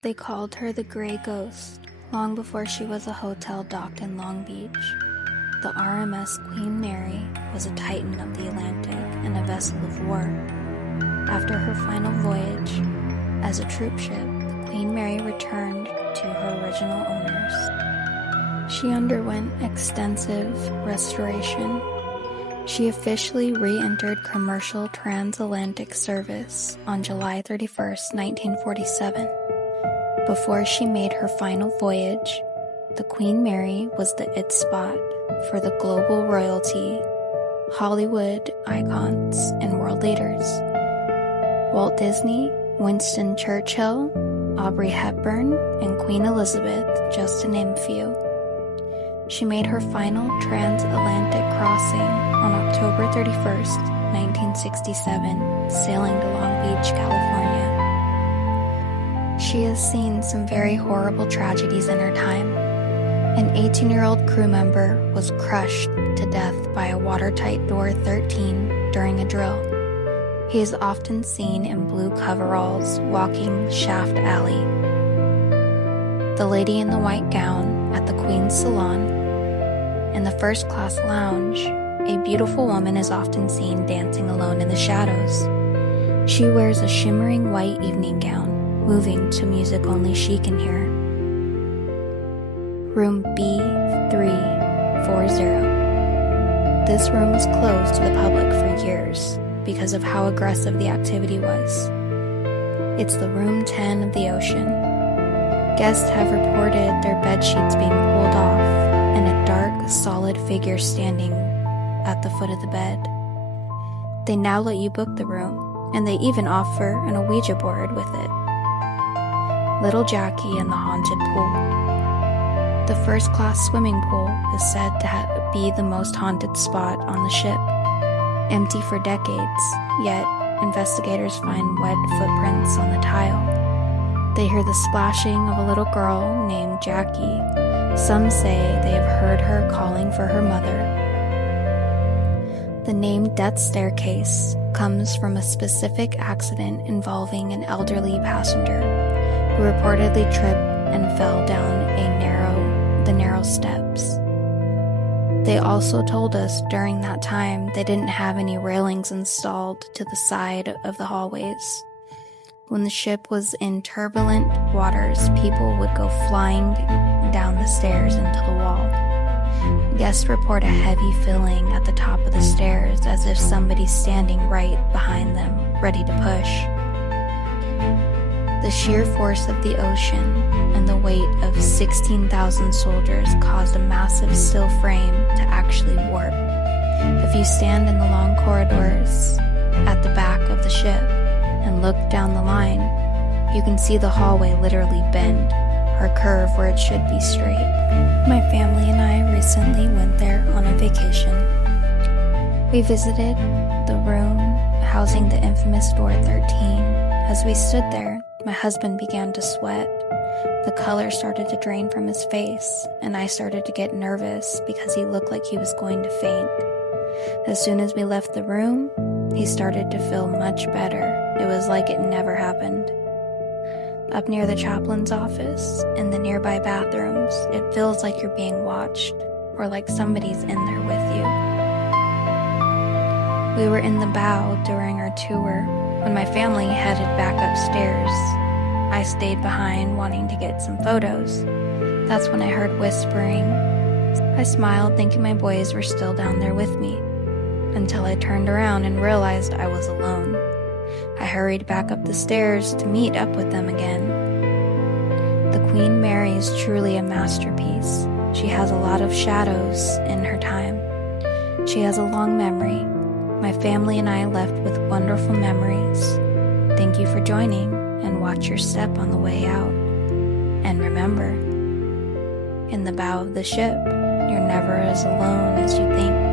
They called her the Grey Ghost long before she was a hotel docked in Long Beach. The RMS Queen Mary was a titan of the Atlantic and a vessel of war. After her final voyage as a troop ship, the Queen Mary returned to her original owners. She underwent extensive restoration. She officially re-entered commercial transatlantic service on July 31st, 1947. Before she made her final voyage, the Queen Mary was the it spot for the global royalty, Hollywood icons, and world leaders. Walt Disney, Winston Churchill, Audrey Hepburn, and Queen Elizabeth, just to name a few. She made her final transatlantic crossing on October 31st, 1967, sailing to Long Beach, California. She has seen some very horrible tragedies in her time. An 18-year-old crew member was crushed to death by a watertight door 13 during a drill. He is often seen in blue coveralls walking Shaft Alley. The lady in the white gown at the Queen's Salon. In the first-class lounge, a beautiful woman is often seen dancing alone in the shadows. She wears a shimmering white evening gown, moving to music only she can hear. Room B340. This room was closed to the public for years because of how aggressive the activity was. It's the room 10 of the ocean. Guests have reported their bedsheets being pulled off and a dark, solid figure standing at the foot of the bed. They now let you book the room, and they even offer an Ouija board with it. Little Jackie and the haunted pool. The first-class swimming pool is said to be the most haunted spot on the ship. Empty for decades, yet investigators find wet footprints on the tile. They hear the splashing of a little girl named Jackie. Some say they have heard her calling for her mother. The name Death Staircase comes from a specific accident involving an elderly passenger who reportedly tripped and fell down the narrow steps. They also told us during that time they didn't have any railings installed to the side of the hallways. When the ship was in turbulent waters, people would go flying down the stairs into the wall. Guests report a heavy feeling at the top of the stairs as if somebody's standing right behind them, ready to push. The sheer force of the ocean and the weight of 16,000 soldiers caused a massive steel frame to actually warp. If you stand in the long corridors at the back of the ship and look down the line, you can see the hallway literally bend or curve where it should be straight. My family and I recently went there on a vacation. We visited the room housing the infamous door 13. As we stood there, my husband began to sweat. The color started to drain from his face, and I started to get nervous because he looked like he was going to faint. As soon as we left the room, he started to feel much better. It was like it never happened. Up near the chaplain's office, in the nearby bathrooms, it feels like you're being watched, or like somebody's in there with you. We were in the bow during our tour. When my family headed back upstairs, I stayed behind wanting to get some photos. That's when I heard whispering. I smiled, thinking my boys were still down there with me, until I turned around and realized I was alone. I hurried back up the stairs to meet up with them again. The Queen Mary is truly a masterpiece. She has a lot of shadows in her time. She has a long memory. My family and I left with wonderful memories. Thank you for joining, and watch your step on the way out. And remember, in the bow of the ship, you're never as alone as you think.